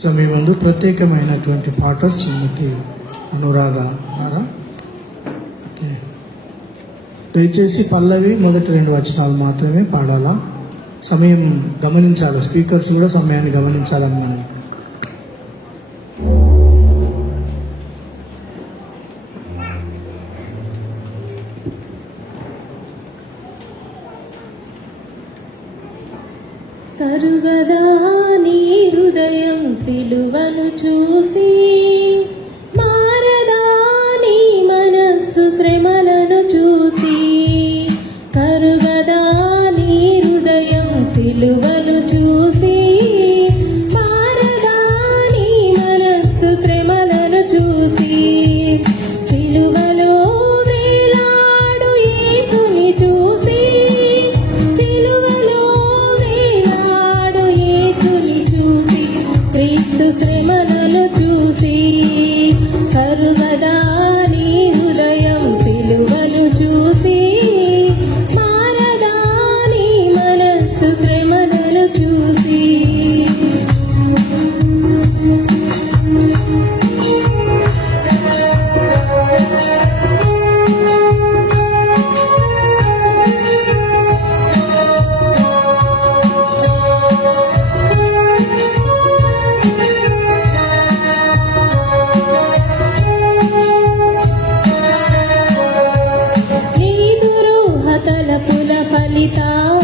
సమయమందు ప్రత్యేకమైనటువంటి పాట శ్రీమతి అనురాగ అన్నారా? ఓకే, దయచేసి పల్లవి మొదటి 2 వచనాలు మాత్రమే పాడాలా. సమయం గమనించాలి, స్పీకర్స్ కూడా సమయాన్ని గమనించాలని మనం. కరుగదా నీ హృదయం సిలువను చూసి, మారదా నీ మనస్సు శ్రమలను చూసి. కరుగదా నీ హృదయం సిలువను చూసి, మారదా నీ మనస్సు శ్రమలను చూసి. సిలువలో వేలాడు యేసుని చూసి, సిలువలో వేలాడు యేసుని చూసి, క్రీస్తు శ్రమలను చూసి. కరుగదా నీ హృదయం సిలువను చూసి, మారదా నీ మనస్సు శ్రమలను చూసి. నీ దురూహ తలపుల ఫలితాలు